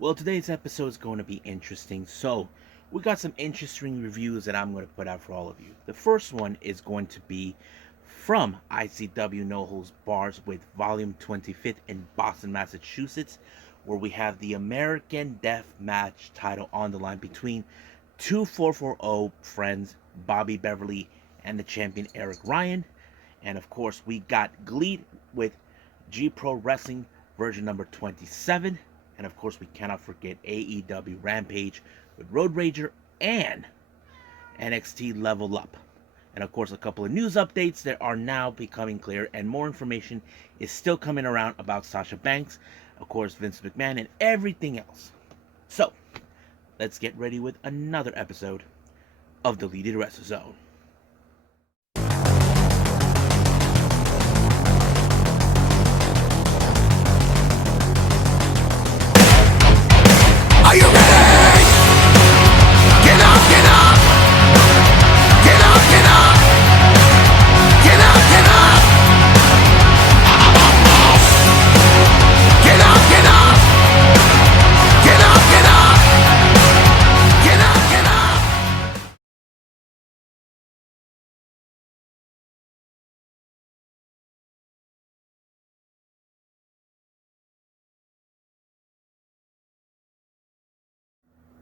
Well, today's episode is going to be interesting. So, we got some interesting reviews that I'm going to put out for all of you. The first one is going to be from ICW No Holds Bars with Volume 25th in Boston, Massachusetts, where we have the American Death Match title on the line between two 440 friends, Bobby Beverly and the champion Eric Ryan. And of course, we got GLEAT with G Pro Wrestling version number 27. And of course, we cannot forget AEW Rampage with Road Rager and NXT Level Up. And of course, a couple of news updates that are now becoming clear, and more information is still coming around about Sasha Banks, of course, Vince McMahon, and everything else. So, let's get ready with another episode of the Deleted Wrestle Zone. Are you ready? Get up, get up. Get up, get up. Get up, get up. Get up, get up. Get up, get up. Get up, get up.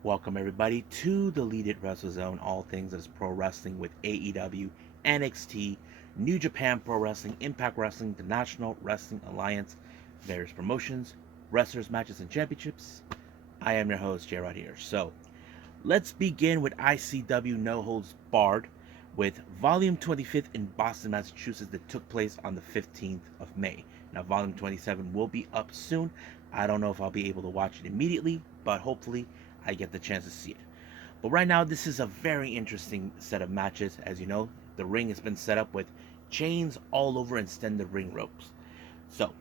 Welcome everybody to the Deleted Wrestle Zone, all things as pro wrestling with AEW, NXT, New Japan Pro Wrestling, Impact Wrestling, the National Wrestling Alliance, various promotions, wrestlers, matches, and championships. I am your host, J. Rod here. So, let's begin with ICW No Holds Barred with Volume 25th in Boston, Massachusetts that took place on the 15th of May. Now, Volume 27 will be up soon. I don't know if I'll be able to watch it immediately, but hopefully I get the chance to see it. But right now, this is a very interesting set of matches. As you know, the ring has been set up with chains all over and extended ring ropes. So,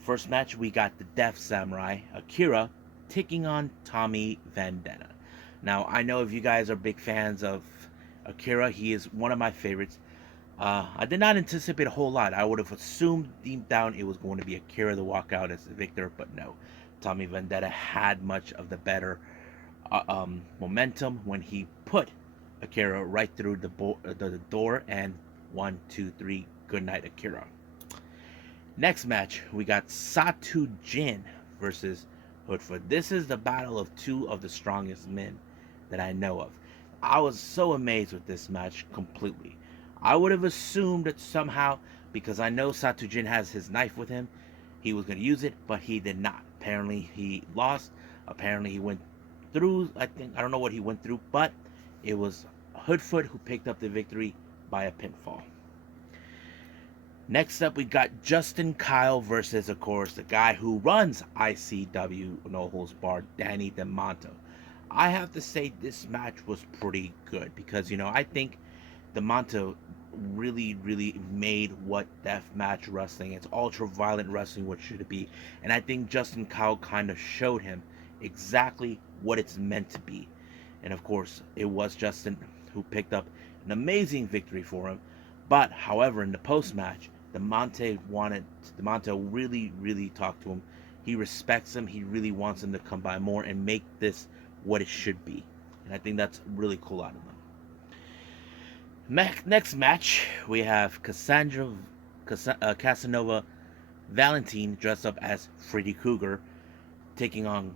first match, we got the Death Samurai, Akira, taking on Tommy Vendetta. Now, I know if you guys are big fans of Akira, he is one of my favorites. I did not anticipate a whole lot. I would have assumed deep down it was going to be Akira to walk out as the victor, but no. Tommy Vendetta had much of the better momentum when he put Akira right through the door, and 1, 2, 3, good night, Akira. Next match, we got Satu Jin versus Hoodfoot. This is the battle of two of the strongest men that I know of. I was so amazed with this match completely. I would have assumed that somehow, because I know Satu Jin has his knife with him, he was going to use it, but he did not. Apparently, he lost. Apparently, he went through. I don't know what he went through, but it was Hoodfoot who picked up the victory by a pinfall. Next up, we got Justin Kyle versus, of course, the guy who runs ICW No Holds Barred, Danny DeMonto. I have to say this match was pretty good because, I think DeMonto really made what deathmatch wrestling, it's ultra violent wrestling, what should it be. And I think Justin Kyle kind of showed him exactly what it's meant to be. And of course, it was Justin who picked up an amazing victory for him. But however, in the post match, DeMonto really talked to him. He respects him. He really wants him to come by more and make this what it should be. And I think that's really cool out of them. Next match, we have Casanova Valentine dressed up as Freddy Krueger taking on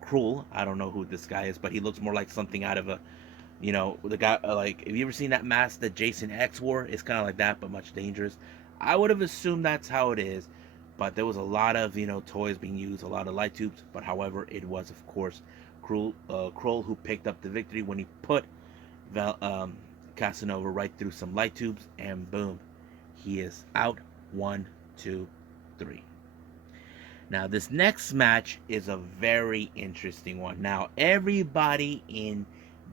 Cruel. I don't know who this guy is, but he looks more like something out of the guy, like, have you ever seen that mask that Jason X wore? It's kind of like that, but much dangerous. I would have assumed that's how it is, but there was a lot of, toys being used, a lot of light tubes, but however, it was, of course, Kroll who picked up the victory when he put Casanova right through some light tubes, and boom, he is out. 1, 2, 3. Now, this next match is a very interesting one. Now, everybody in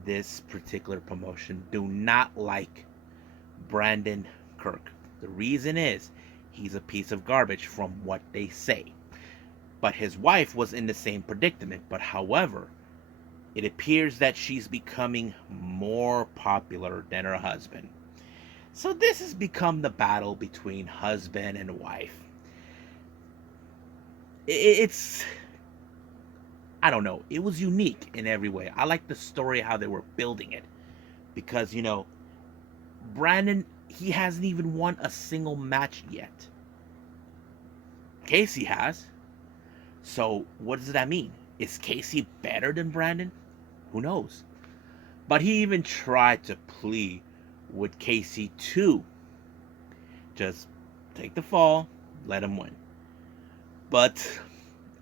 this particular promotion do not like Brandon Kirk. The reason is he's a piece of garbage from what they say. But his wife was in the same predicament. But however, it appears that she's becoming more popular than her husband. So this has become the battle between husband and wife. It's I don't know. It was unique in every way. I like the story, how they were building it. Because, Brandon, he hasn't even won a single match yet. Casey has. So, what does that mean? Is Casey better than Brandon? Who knows? But he even tried to plead with Casey to just take the fall, let him win. But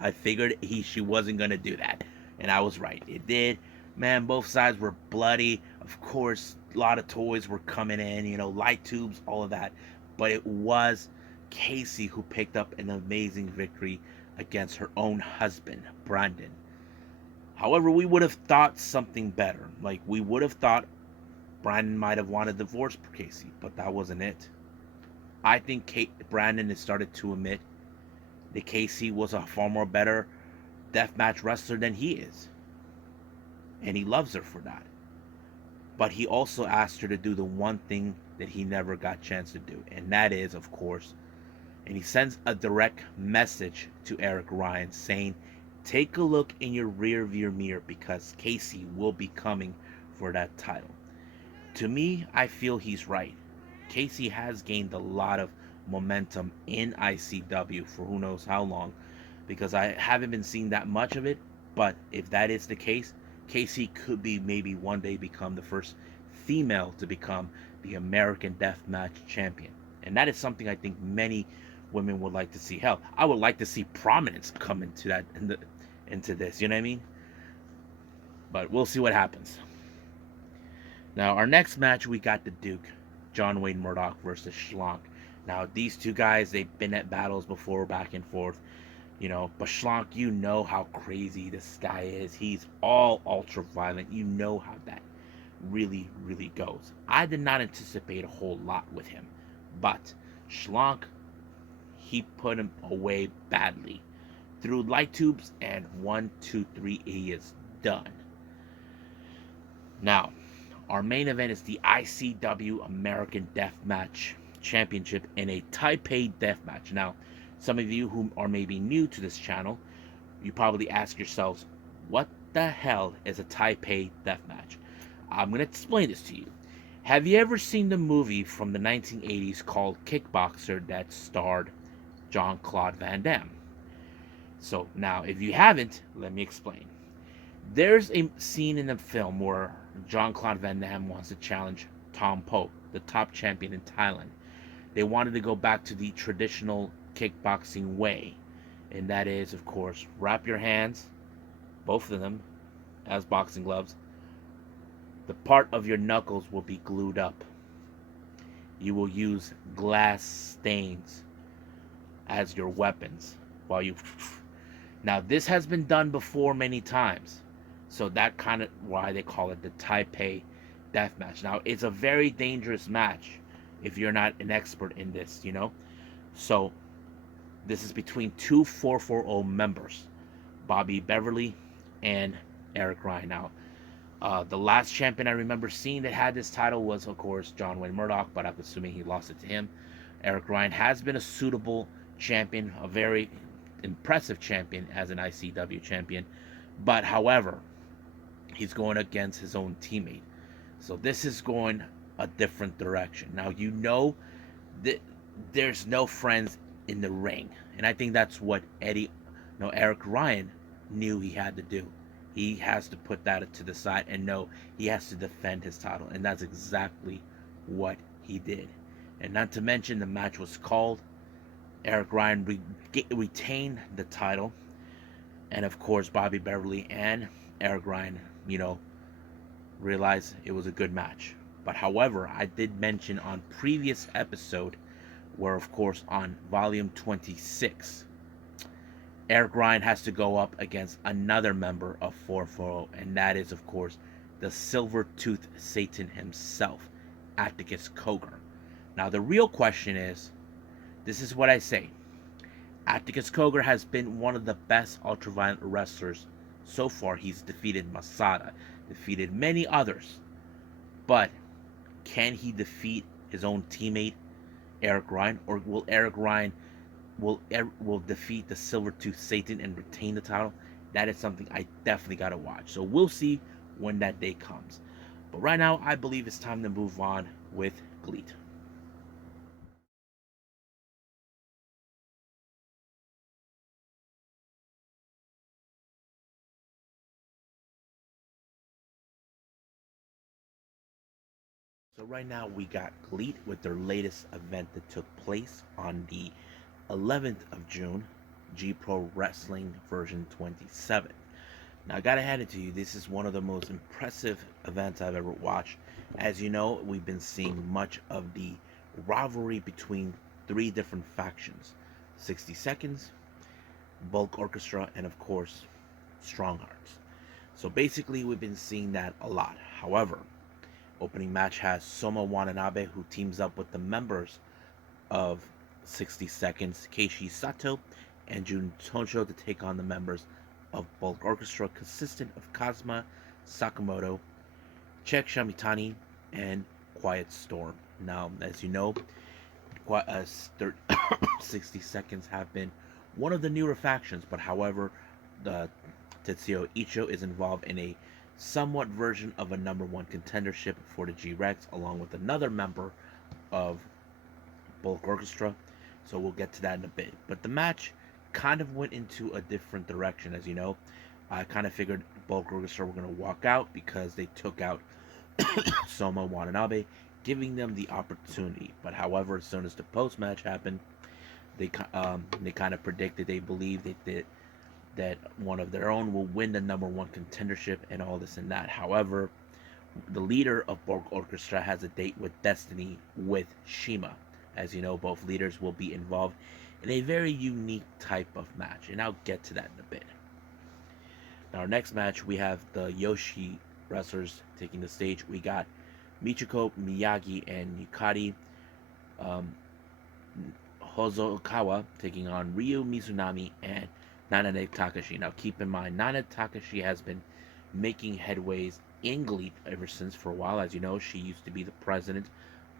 I figured she wasn't gonna do that, and I was right. It did. Man, both sides were bloody. Of course, a lot of toys were coming in, light tubes, all of that. But it was Casey who picked up an amazing victory against her own husband, Brandon. However, we would have thought something better. Like, we would have thought Brandon might have wanted a divorce for Casey, but that wasn't it. I think Brandon has started to admit that Casey was a far more better deathmatch wrestler than he is. And he loves her for that. But he also asked her to do the one thing that he never got a chance to do. And that is, of course, and he sends a direct message to Eric Ryan saying, take a look in your rear view mirror because Casey will be coming for that title. To me, I feel he's right. Casey has gained a lot of momentum in ICW for who knows how long, because I haven't been seeing that much of it. But if that is the case, Casey could be maybe one day become the first female to become the American Deathmatch champion. And that is something I think many women would like to see. Hell, I would like to see prominence come into that, into this, you know what I mean? But we'll see what happens. Now, our next match, we got the Duke, John Wayne Murdoch versus Schlank. Now, these two guys, they've been at battles before, back and forth, but Schlank, you know how crazy this guy is. He's all ultra violent. You know how that really, really goes. I did not anticipate a whole lot with him, but Schlank, he put him away badly. Through light tubes, and 1, 2, 3, he is done. Now, our main event is the ICW American Deathmatch Championship in a Taipei Deathmatch. Now, some of you who are maybe new to this channel, you probably ask yourselves, what the hell is a Taipei Deathmatch? I'm going to explain this to you. Have you ever seen the movie from the 1980s called Kickboxer that starred Jean-Claude Van Damme? So now, if you haven't, let me explain. There's a scene in the film where Jean-Claude Van Damme wants to challenge Tom Pope, the top champion in Thailand. They wanted to go back to the traditional kickboxing way, and that is, of course, wrap your hands, both of them, as boxing gloves. The part of your knuckles will be glued up. You will use glass stains as your weapons while you... Now, this has been done before many times. So that kind of why they call it the Taipei Deathmatch. Now, it's a very dangerous match if you're not an expert in this, So, this is between two 440 members, Bobby Beverly and Eric Ryan. Now, the last champion I remember seeing that had this title was, of course, John Wayne Murdoch, but I'm assuming he lost it to him. Eric Ryan has been a suitable champion, a very impressive champion as an ICW champion. But, however, he's going against his own teammate. So this is going a different direction. Now, that there's no friends in the ring. And I think that's what Eric Ryan knew he had to do. He has to put that to the side and know he has to defend his title. And that's exactly what he did. And not to mention, the match was called. Eric Ryan retained the title. And of course, Bobby Beverly and Eric Ryan, realized it was a good match. But however, I did mention on previous episode, where of course on volume 26, Eric Ryan has to go up against another member of 440, and that is of course the Silver-Tooth Satan himself, Atticus Cogar. Now the real question is, this is what I say, Atticus Cogar has been one of the best ultraviolent wrestlers so far. He's defeated Masada, defeated many others. But can he defeat his own teammate, Eric Ryan? Or will Eric Ryan will defeat the Silver-Tooth Satan and retain the title? that is something I definitely gotta watch. So we'll see when that day comes. But right now, I believe it's time to move on with GLEAT. So right now we got GLEAT with their latest event that took place on the 11th of June, G Pro Wrestling version 27. Now I gotta hand it to you, this is one of the most impressive events I've ever watched. As you know, we've been seeing much of the rivalry between three different factions: 60 Seconds, Bulk Orchestra, and of course, Strong Hearts. So basically, we've been seeing that a lot. However, opening match has Soma Watanabe, who teams up with the members of 60 Seconds, Keishi Sato, and Jun Tonsho to take on the members of Bulk Orchestra, consistent of Kazuma Sakamoto, Cheick Shamitani, and Quiet Storm. Now, as you know, 60 Seconds have been one of the newer factions, but however, the Tetsuya Icho is involved in a somewhat version of a number one contendership for the G-Rex, along with another member of Bulk Orchestra. So we'll get to that in a bit. But the match kind of went into a different direction, as you know. I kind of figured Bulk Orchestra were going to walk out because they took out Soma Watanabe, giving them the opportunity. But however, as soon as the post match happened, they kind of predicted, they believed that one of their own will win the number one contendership and all this and that. However, the leader of Bulk Orchestra has a date with Destiny with Shima. As you know, both leaders will be involved in a very unique type of match, and I'll get to that in a bit. Now, our next match, we have the Yoshi wrestlers taking the stage. We got Michiko Miyagi and Yukari Hosokawa taking on Ryu Mizunami and Nanane Takashi. Now, keep in mind, Nanane Takashi has been making headways in GLEAT ever since for a while. As you know, she used to be the president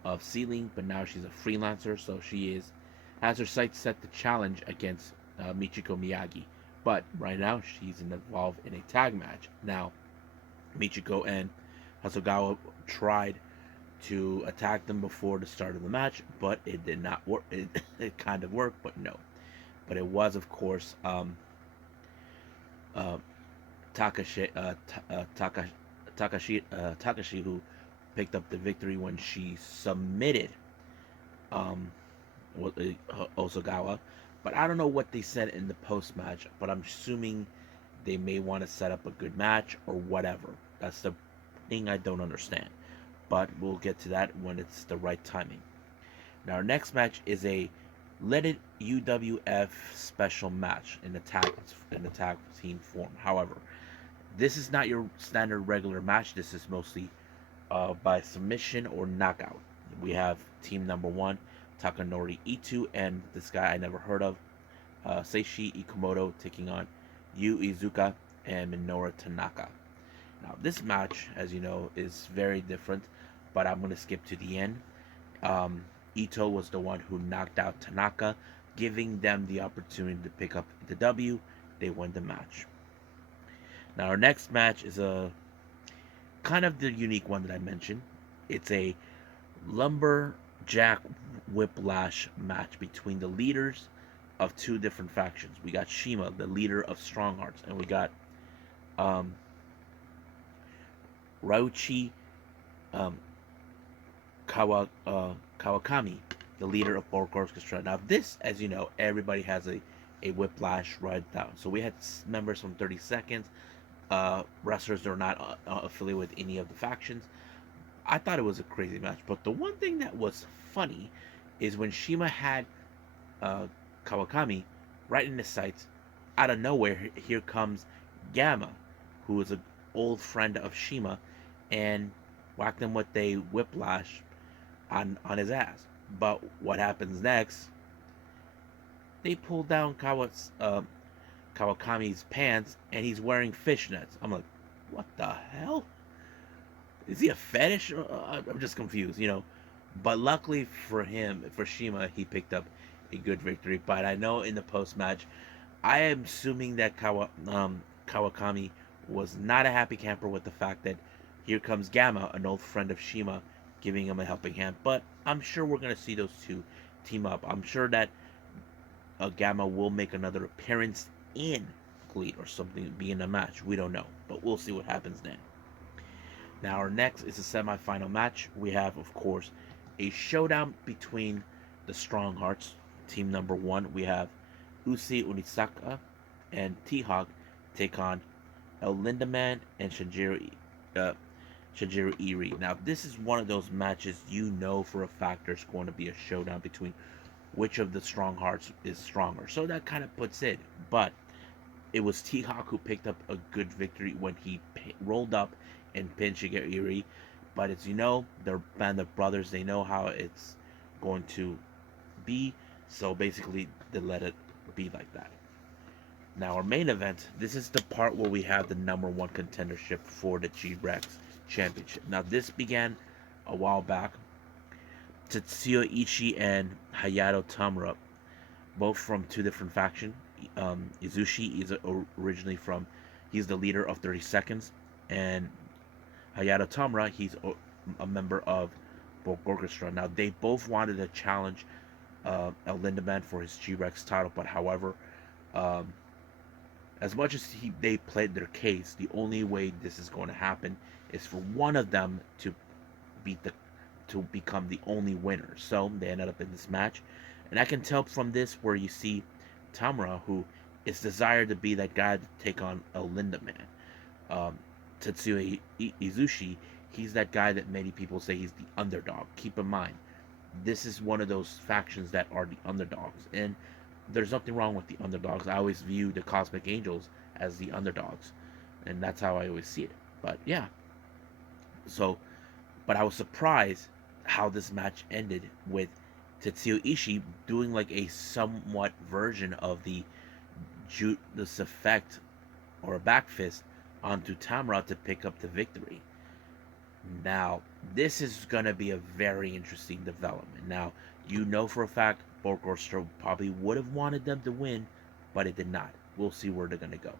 of Sealing, but now she's a freelancer, so she has her sights set to challenge against Michiko Miyagi. But right now, she's involved in a tag match. Now, Michiko and Hasegawa tried to attack them before the start of the match, but it did not work. It kind of worked, but no. But it was, of course, uh, Takashi, Takashi who picked up the victory when she submitted um, Osagawa. But I don't know what they said in the post match, but I'm assuming they may want to set up a good match or whatever. That's the thing I don't understand. But we'll get to that when it's the right timing. Now, our next match is a Let It UWF special match in the tag team form. However, this is not your standard regular match. This is mostly by submission or knockout. We have team number one, Takanori Ito, and this guy I never heard of, Seishi Ikumoto, taking on Yu Iizuka and Minoru Tanaka. Now, this match, as you know, is very different, but I'm going to skip to the end. Ito was the one who knocked out Tanaka, giving them the opportunity to pick up the W. They win the match. Now, our next match is a kind of the unique one that I mentioned. It's a lumberjack whiplash match between the leaders of two different factions. We got Shima, the leader of Strong Hearts, and we got um, Rauchi um, Kawakami, the leader of Bulk Orchestra. Now, this, as you know, everybody has a whiplash right down. So we had members from 30 Seconds, wrestlers that are not affiliated with any of the factions. I thought it was a crazy match, but the one thing that was funny is when Shima had uh, Kawakami right in the sights, out of nowhere, here comes Gamma, who is an old friend of Shima, and whacked him with a whiplash on his ass. But what happens next? They pull down Kawakami's pants, and he's wearing fishnets. I'm like, what the hell? Is he a fetish? I'm just confused, you know. But luckily for him, for Shima, he picked up a good victory. But I know in the post match, I am assuming that Kawakami was not a happy camper with the fact that here comes Gamma, an old friend of Shima, giving him a helping hand. But I'm sure we're going to see those two team up. I'm sure that Gamma will make another appearance in GLEAT or something, be in a match. We don't know, but we'll see what happens then. Now, our next is a semi-final match. We have, of course, a showdown between the Strong Hearts, team number 1. We have Usi Unisaka and T-Hawk take on El Lindaman and Shinjiro Iri. Now, this is one of those matches you know for a fact there's going to be a showdown between which of the Strong Hearts is stronger. So that kind of puts it. But it was T-Hawk who picked up a good victory when he rolled up and pinned Shigeru Iri. But as you know, they're a band of brothers. They know how it's going to be. So basically, they let it be like that. Now, our main event, this is the part where we have the number 1 contendership for the G-Rex Championship. Now, this began a while back. Tetsuya Ishii and Hayato Tamura, both from 2 different factions. Izushi is originally from, he's the leader of 30 Seconds, and Hayato Tamura, he's a member of Bulk Orchestra. Now, they both wanted to challenge El Lindaman for his G-Rex title, but however, as much as they played their case, the only way this is going to happen is for one of them to become the only winner. So they ended up in this match, and I can tell from this where you see Tamura, who is desired to be that guy to take on El Lindaman. Tetsuya Izushi, he's that guy that many people say he's the underdog. Keep in mind, this is one of those factions that are the underdogs, and there's nothing wrong with the underdogs. I always view the Cosmic Angels as the underdogs, and that's how I always see it. But yeah, but I was surprised how this match ended with Tetsuya Ishii doing like a somewhat version of the Judas effect or a back fist onto Tamura to pick up the victory. Now, this is going to be a very interesting development. Now, you know for a fact Bulk Orchestra probably would have wanted them to win, but it did not. We'll see where they're going to go.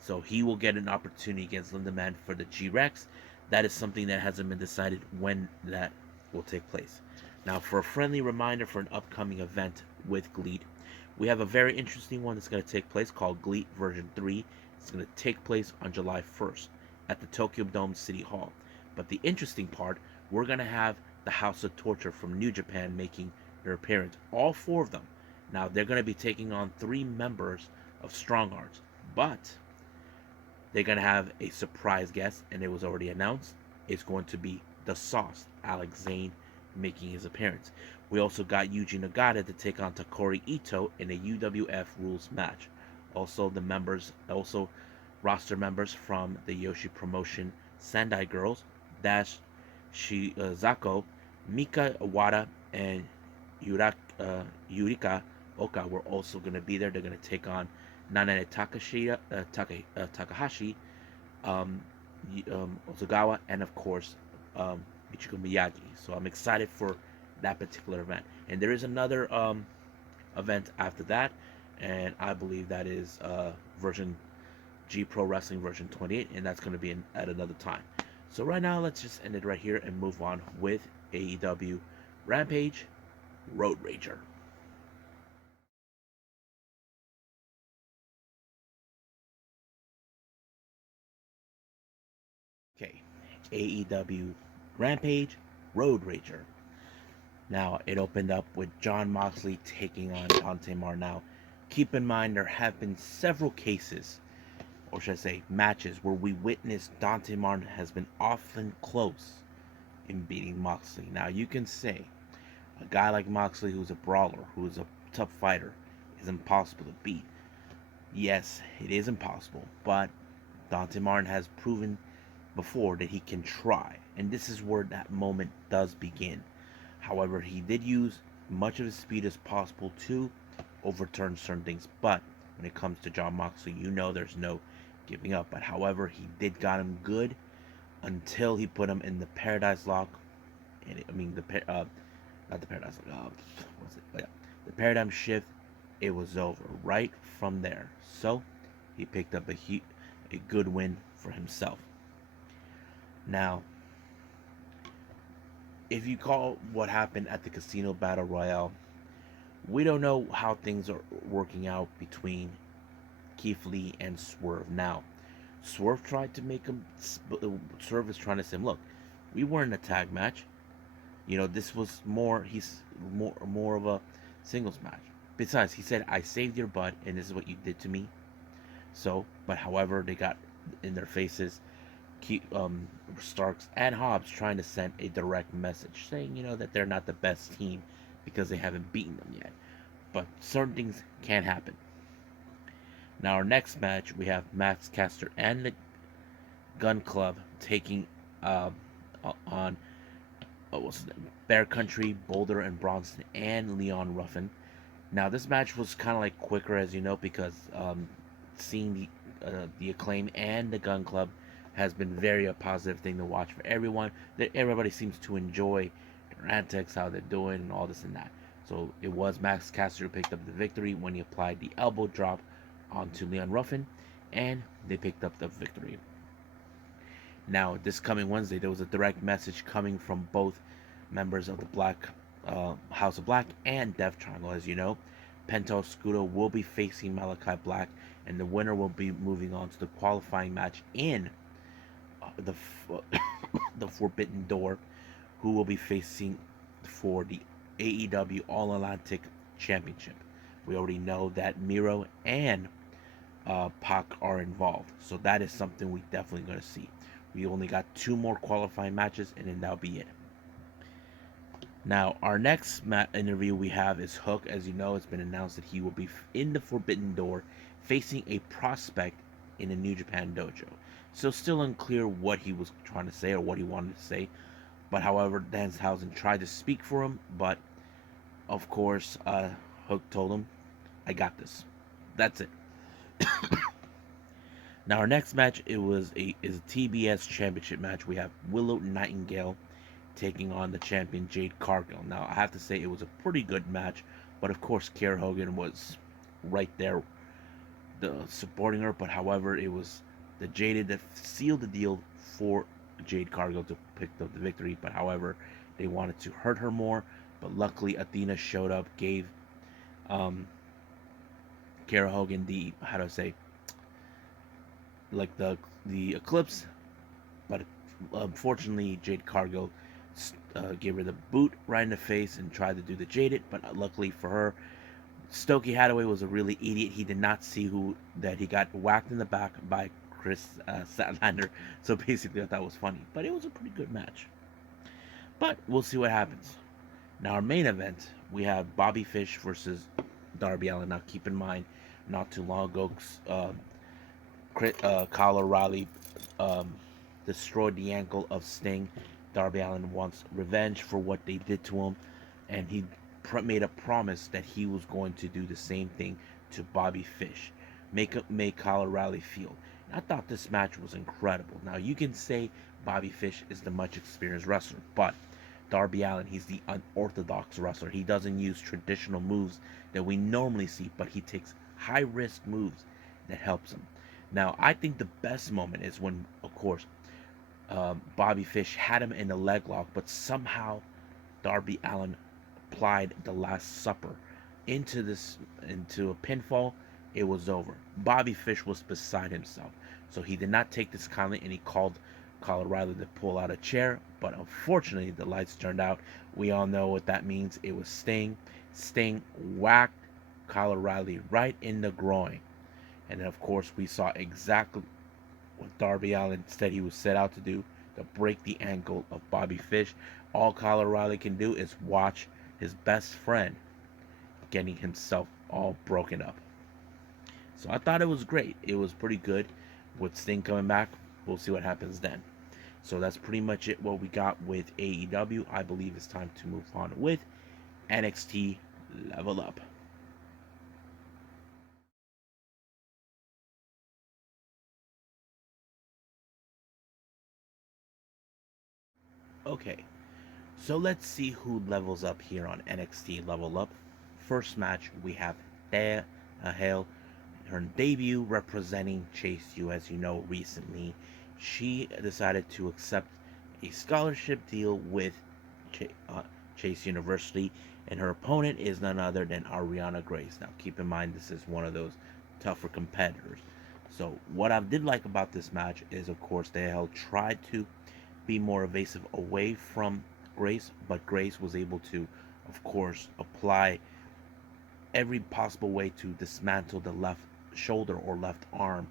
So he will get an opportunity against Lindaman for the G-Rex. That is something that hasn't been decided when that will take place. Now, for a friendly reminder for an upcoming event with GLEAT, we have a very interesting one that's going to take place called GLEAT version 3. It's going to take place on July 1st at the Tokyo Dome City Hall. But the interesting part, we're going to have the House of Torture from New Japan making their appearance. All 4 of them. Now, they're going to be taking on 3 members of Strong Hearts. But they're going to have a surprise guest, and it was already announced. It's going to be the Sauce, Alex Zane, making his appearance. We also got Yuji Nagata to take on Takori Ito in a UWF rules match. Also, roster members from the Yoshi promotion, Sendai Girls, Dash Shizako, Mika Iwata, and Yurika Oka were also going to be there. They're going to take on Nanane Takahashi, Otogawa, and of course, Michiko Miyagi. So I'm excited for that particular event. And there is another event after that, and I believe that is version G Pro Wrestling version 28, and that's going to be at another time. So right now, let's just end it right here and move on with AEW Rampage Road Rager. Okay, AEW Rampage Road Rager. Now, it opened up with Jon Moxley taking on Dante Martin. Now, keep in mind there have been several cases, or should I say matches, where we witnessed Dante Martin has been often close in beating Moxley. Now, you can say a guy like Moxley, who's a brawler, who's a tough fighter, is impossible to beat. Yes, it is impossible, but Dante Martin has proven before that he can try, and this is where that moment does begin. However, he did use much of his speed as possible to overturn certain things, but when it comes to Jon Moxley, you know there's no giving up. But however, he did got him good until he put him in the Paradise Lock, and not the Paradise Lock, what's it? But yeah, the Paradigm Shift. It was over right from there. So he picked up a good win for himself. Now, if you call what happened at the Casino Battle Royale, we don't know how things are working out between Keith Lee and Swerve. Now, Swerve tried to make him. Swerve is trying to say, look, we weren't a tag match. This was more. He's more of a singles match. Besides, he said, I saved your butt, and this is what you did to me. So, but however, they got in their faces. Starks and Hobbs trying to send a direct message saying, that they're not the best team because they haven't beaten them yet. But certain things can happen. Now, our next match, we have Max Caster and the Gun Club taking on what's his name? Bear Country, Boulder and Bronson, and Leon Ruffin. Now, this match was kind of like quicker, as you know, because seeing the Acclaim and the Gun Club has been a positive thing to watch for everyone. That everybody seems to enjoy their antics, how they're doing, and all this and that. So it was Max Caster who picked up the victory when he applied the elbow drop onto Leon Ruffin, and they picked up the victory. Now, this coming Wednesday, there was a direct message coming from both members of the Black House of Black and Death Triangle. As you know, Penta Oscuro will be facing Malachi Black, and the winner will be moving on to the qualifying match in the the Forbidden Door, who will be facing for the AEW All Atlantic Championship. We already know that Miro and Pac are involved, so that is something we definitely going to see. We only got 2 more qualifying matches, and then that'll be it. Now, our next interview we have is Hook. As you know, it's been announced that he will be in the Forbidden Door facing a prospect in the New Japan Dojo. So still unclear what he was trying to say or what he wanted to say. But however, Danhausen tried to speak for him, but of course, Hook told him, I got this. That's it. Now, our next match is a TBS Championship match. We have Willow Nightingale taking on the champion Jade Cargill. Now, I have to say it was a pretty good match, but of course, Kiera Hogan was right there, supporting her. But however, it was the Jaded that sealed the deal for Jade Cargill to pick up the victory. But however, they wanted to hurt her more. But luckily, Athena showed up, gave Kiera Hogan the the eclipse, but unfortunately Jade Cargill gave her the boot right in the face and tried to do the Jaded, but luckily for her, Stokey Hathaway was a really idiot. He did not see that he got whacked in the back by Chris Statlander, so basically I thought it was funny, but it was a pretty good match. But we'll see what happens. Now, our main event, we have Bobby Fish versus Darby Allin. Now, keep in mind, not too long ago, Kyle O'Reilly destroyed the ankle of Sting. Darby Allin wants revenge for what they did to him, and he made a promise that he was going to do the same thing to Bobby Fish. Make Kyle O'Reilly feel. And I thought this match was incredible. Now, you can say Bobby Fish is the much experienced wrestler, but Darby Allin, he's the unorthodox wrestler. He doesn't use traditional moves that we normally see, but he takes high-risk moves that helps him. Now, I think the best moment is when, of course, Bobby Fish had him in a leg lock, but somehow Darby Allin applied the Last Supper into a pinfall. It was over. Bobby Fish was beside himself, so he did not take this kindly, and he called Kyle O'Reilly to pull out a chair. But unfortunately, the lights turned out. We all know what that means. It was Sting. Sting whacked Kyle O'Reilly right in the groin. And then, of course, we saw exactly what Darby Allin said he was set out to do, to break the ankle of Bobby Fish. All Kyle O'Reilly can do is watch his best friend getting himself all broken up. So I thought it was great. It was pretty good. With Sting coming back, we'll see what happens then. So that's pretty much it, what we got with AEW. I believe it's time to move on with NXT Level Up. Okay, so let's see who levels up here on NXT Level Up. First match, we have Thea Hale her debut representing Chase U. As you know, recently she decided to accept a scholarship deal with Chase University, and her opponent is none other than Ariana Grace. Now, keep in mind, this is one of those tougher competitors. So, what I did like about this match is, of course, they tried to be more evasive away from Grace, but Grace was able to, of course, apply every possible way to dismantle the left shoulder or left arm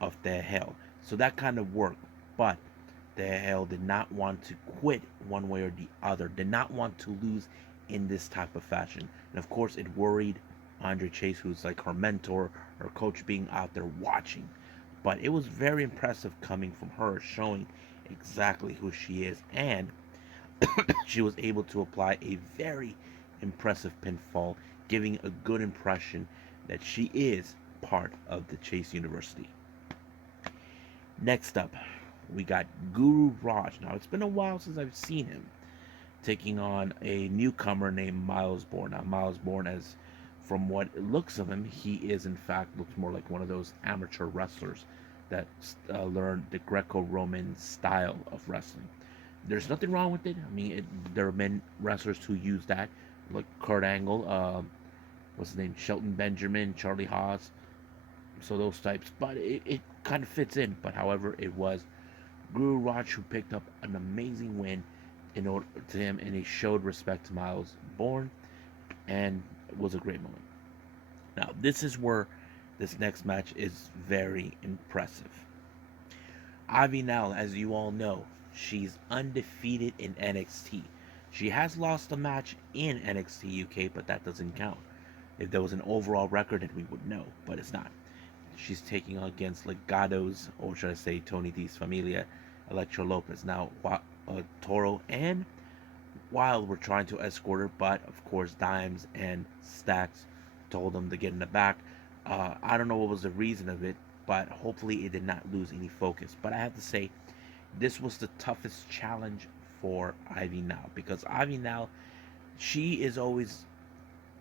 of the Hale. So that kind of worked, but the Hale did not want to quit one way or the other, did not want to lose in this type of fashion. And of course, it worried Andre Chase, who's like her mentor, her coach, being out there watching. But it was very impressive coming from her, showing exactly who she is, and she was able to apply a very impressive pinfall, giving a good impression that she is part of the Chase University. Next up, we got Guru Raaj. Now, it's been a while since I've seen him taking on a newcomer named Miles Bourne. Now, Miles Bourne, as from what it looks of him, he is in fact looks more like one of those amateur wrestlers that learned the Greco-Roman style of wrestling. There's nothing wrong with it. I mean, there have been wrestlers who use that, like Kurt Angle, what's his name, Shelton Benjamin, Charlie Haas, so those types. But it kind of fits in. But however, it was Guru Raaj who picked up an amazing win in order to him, and he showed respect to Miles Bourne, and it was a great moment. Now, this is where this next match is very impressive. Ivy Nile, as you all know, she's undefeated in NXT. She has lost a match in NXT UK, but that doesn't count. If there was an overall record, then we would know, but it's not. She's taking against Legado's, or should I say Tony D's Familia, Elektra Lopez. Now, Toro and Wild were trying to escort her, but of course Dimes and Stacks told them to get in the back. I don't know what was the reason of it, but hopefully it did not lose any focus. But I have to say, this was the toughest challenge for Ivy Nile, because Ivy Nile, she is always,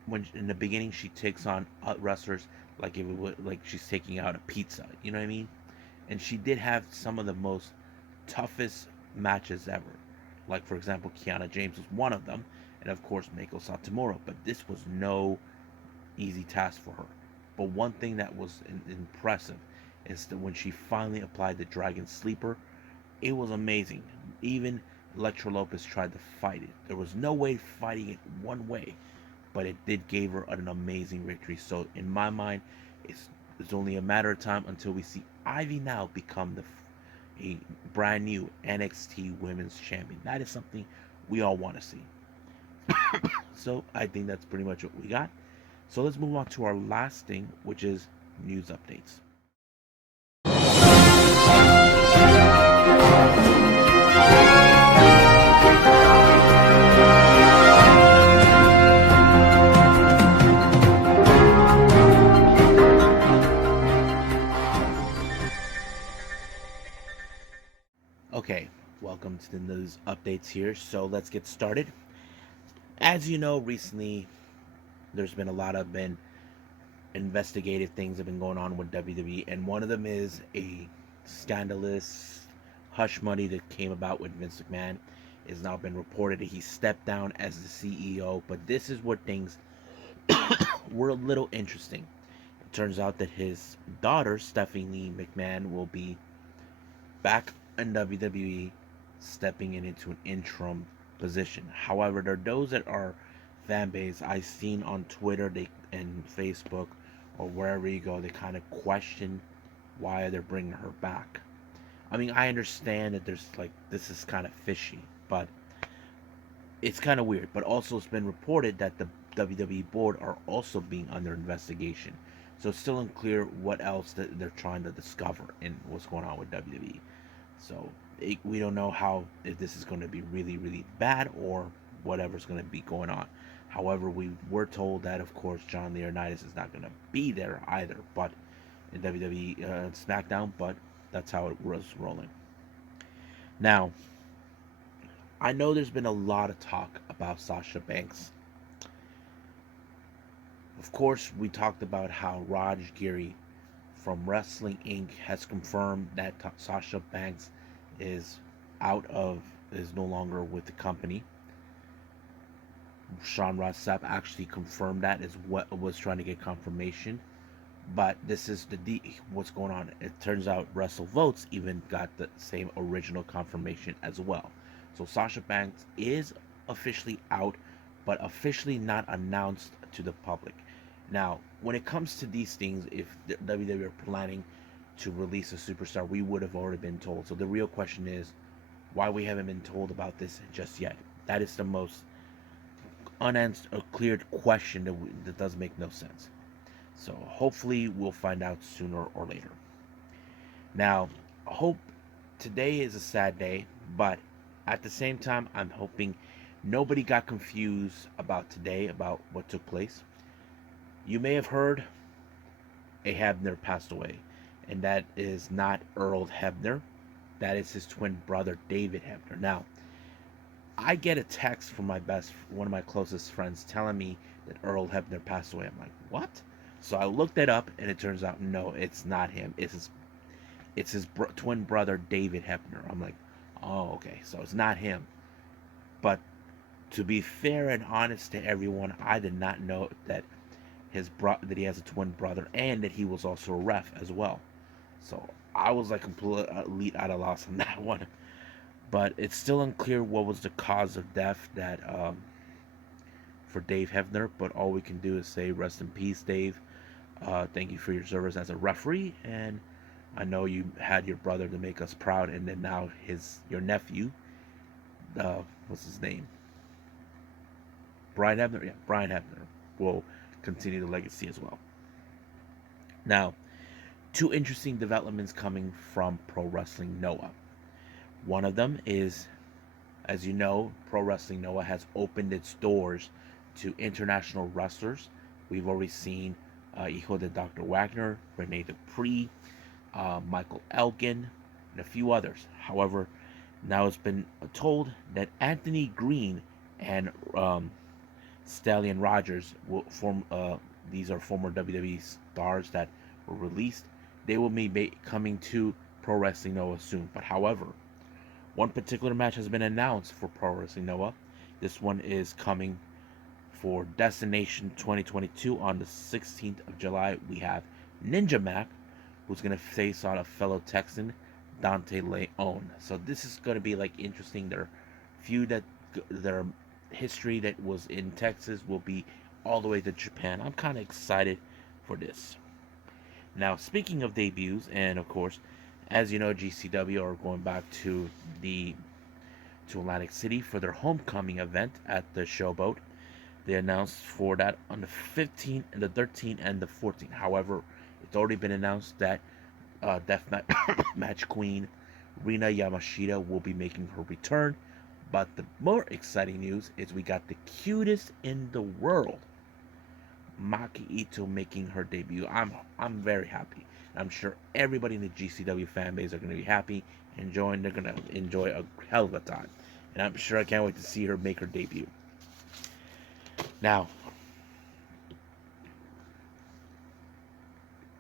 when in the beginning she takes on wrestlers like if it would, like she's taking out a pizza, you know what I mean? And she did have some of the most toughest matches ever. Like for example, Kiana James was one of them, and of course Meiko Satomura. But this was no easy task for her. But one thing that was impressive is that when she finally applied the Dragon Sleeper, it was amazing. Even Elektra Lopez tried to fight it. There was no way fighting it one way, but it did give her an amazing victory. So in my mind, it's only a matter of time until we see Ivy Nile become a brand new NXT Women's Champion. That is something we all want to see. So I think that's pretty much what we got. So let's move on to our last thing, which is news updates. Okay, welcome to the news updates here. So let's get started. As you know, recently there's been a lot of investigative things have been going on with WWE, and one of them is a scandalous hush money that came about with Vince McMahon. It's now been reported that he stepped down as the CEO, but this is where things were a little interesting. It turns out that his daughter, Stephanie McMahon, will be back in WWE, stepping into an interim position. However, there are those that are fan base I've seen on Twitter and Facebook or wherever you go, they kind of question why they're bringing her back. I mean, I understand that there's this is kind of fishy, but it's kind of weird. But also, it's been reported that the WWE board are also being under investigation. So it's still unclear what else that they're trying to discover in what's going on with WWE. So we don't know if this is going to be really, really bad or whatever's going to be going on. However, we were told that, of course, John Laurinaitis is not going to be there either, but in WWE SmackDown, but that's how it was rolling. Now, I know there's been a lot of talk about Sasha Banks. Of course, we talked about how Raaj Giri from Wrestling Inc. has confirmed that Sasha Banks is is no longer with the company. Sean Ross Sapp actually confirmed that, is what was trying to get confirmation. But this is what's going on. It turns out WrestleVotes even got the same original confirmation as well. So Sasha Banks is officially out, but officially not announced to the public. Now, when it comes to these things, if the WWE are planning to release a superstar, we would have already been told. So the real question is why we haven't been told about this just yet. That is the most unanswered or cleared question that does make no sense. So hopefully we'll find out sooner or later. Now, hope today is a sad day, but at the same time, I'm hoping nobody got confused about today, about what took place. You may have heard a Hebner passed away, and that is not Earl Hebner. That is his twin brother, David Hebner. Now, I get a text from one of my closest friends telling me that Earl Hebner passed away. I'm like, what? So I looked it up, and it turns out no, it's not him. It's his twin brother David Hebner. I'm like, oh, okay, so it's not him. But to be fair and honest to everyone, I did not know that that he has a twin brother and that he was also a ref as well. So I was like complete at a loss on that one. But it's still unclear what was the cause of death that for Dave Hebner. But all we can do is say rest in peace, Dave. Thank you for your service as a referee, and I know you had your brother to make us proud, and then now your nephew, what's his name? Brian Hebner. Yeah, Brian Hebner will continue the legacy as well. Now, two interesting developments coming from Pro Wrestling Noah. One of them is, as you know, Pro Wrestling Noah has opened its doors to international wrestlers. We've already seen Hijo de Dr. Wagner, Rene Dupree, Michael Elgin, and a few others. However, now it's been told that Anthony Green and Stallion Rogers will form. These are former WWE stars that were released. They will be coming to Pro Wrestling Noah soon. But however, one particular match has been announced for Pro Wrestling Noah. This one is coming for Destination 2022 on the 16th of July. We have Ninja Mac, who's going to face on a fellow Texan, Dante Leon. So this is going to be like interesting. Their history that was in Texas will be all the way to Japan. I'm kind of excited for this. Now, speaking of debuts, and of course, as you know, GCW are going back to Atlantic City for their homecoming event at the Showboat. They announced for that on the 15th and the 13th and the 14th. However, it's already been announced that Death Match Queen Rina Yamashita will be making her return. But the more exciting news is we got the cutest in the world, Maki Ito, making her debut. I'm very happy. I'm sure everybody in the GCW fan base are going to be happy, enjoying. They're going to enjoy a hell of a time, and I'm sure I can't wait to see her make her debut. Now,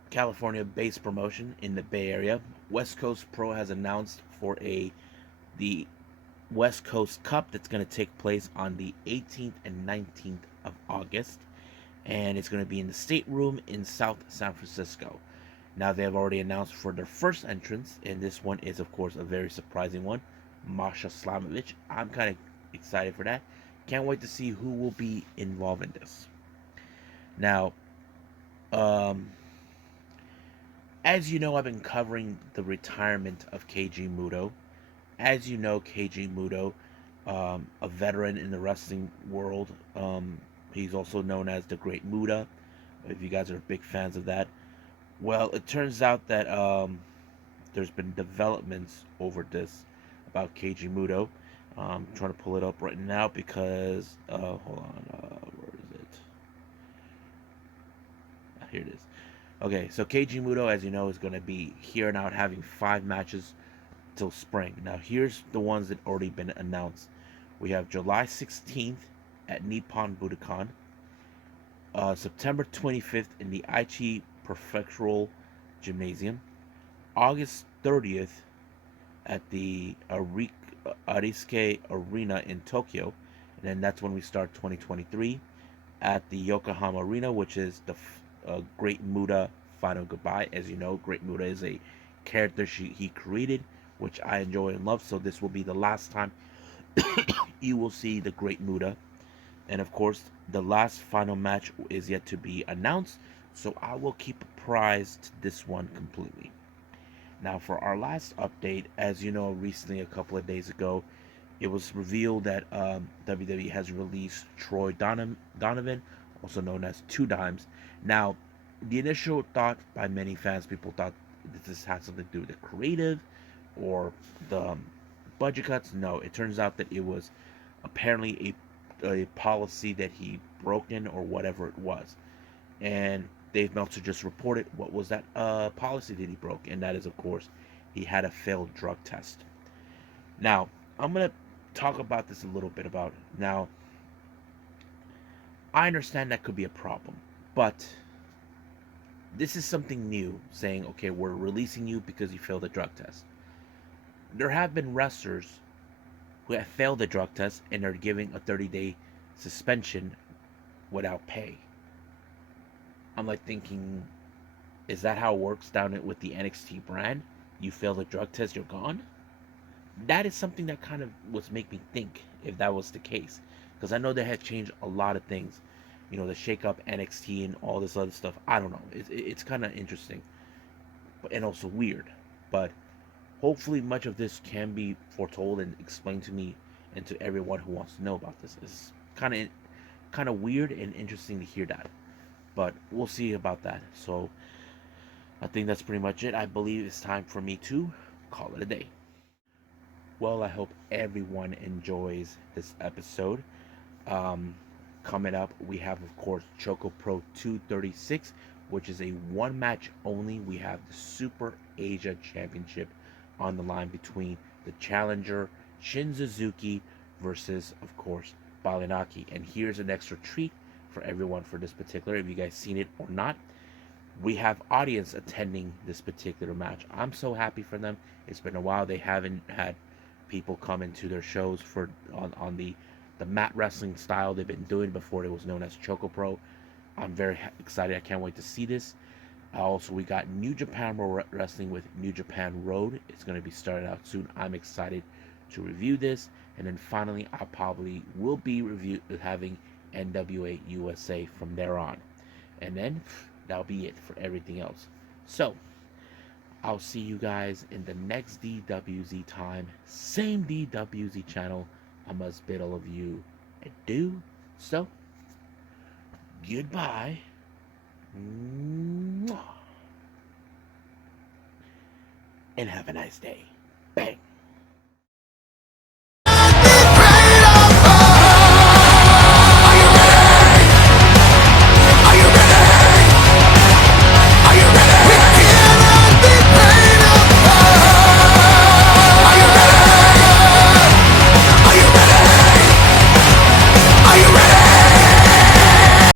California-based promotion in the Bay Area, West Coast Pro has announced for the West Coast Cup that's going to take place on the 18th and 19th of August, and it's going to be in the State Room in South San Francisco. Now, they have already announced for their first entrance, and this one is, of course, a very surprising one, Masha Slamovich. I'm kind of excited for that. Can't wait to see who will be involved in this. Now, as you know, I've been covering the retirement of Keiji Mutoh. As you know, Keiji Mutoh, a veteran in the wrestling world. He's also known as the Great Muta, if you guys are big fans of that. Well, it turns out that there's been developments over this about Keiji Mutoh. I'm trying to pull it up right now because, hold on, where is it? Here it is. Okay, so Keiji Mutoh, as you know, is going to be here and out having 5 matches till spring. Now, here's the ones that already been announced. We have July 16th at Nippon Budokan, September 25th in the Aichi Prefectural Gymnasium. August 30th at the Arisuke Arena in Tokyo. And then that's when we start 2023 at the Yokohama Arena, which is the Great Muta Final Goodbye. As you know, Great Muta is a character he created, which I enjoy and love. So this will be the last time you will see the Great Muta. And of course, the last final match is yet to be announced. So I will keep apprised to this one completely. Now, for our last update, as you know, recently, a couple of days ago, it was revealed that WWE has released Troy Donovan, also known as Two Dimes. Now, the initial thought by many fans, people thought this had something to do with the creative or the budget cuts. No, it turns out that it was apparently a policy that he broken or whatever it was. And Dave Meltzer just reported what was that policy that he broke, and that is, of course, he had a failed drug test. Now, I'm gonna talk about this a little bit about now. I understand that could be a problem, but this is something new, saying, okay, we're releasing you because you failed the drug test. There have been wrestlers who have failed the drug test and are giving a 30-day suspension without pay. I'm like thinking, is that how it works down with the NXT brand? You fail the drug test, you're gone? That is something that kind of was make me think if that was the case. Because I know they had changed a lot of things. You know, the shake up NXT and all this other stuff. I don't know. It's kind of interesting. And also weird. But hopefully much of this can be foretold and explained to me and to everyone who wants to know about this. It's kind of weird and interesting to hear that. But we'll see about that. So I think that's pretty much it. I believe it's time for me to call it a day. Well, I hope everyone enjoys this episode. Coming up, we have, of course, Choco Pro 236, which is a one match only. We have the Super Asia Championship on the line between the challenger Shin Suzuki versus, of course, Balinaki. And here's an extra treat for everyone for this particular, if you guys seen it or not. We have audience attending this particular match. I'm so happy for them. It's been a while. They haven't had people come into their shows for on the mat wrestling style they've been doing before it was known as Choco Pro. I'm very excited. I can't wait to see this. Also, we got New Japan Wrestling with New Japan Road. It's going to be started out soon. I'm excited to review this. And then finally, I probably will be having NWA USA from there on. And then that'll be it for everything else. So, I'll see you guys in the next DWZ time. Same DWZ channel. I must bid all of you adieu. So, goodbye. And have a nice day.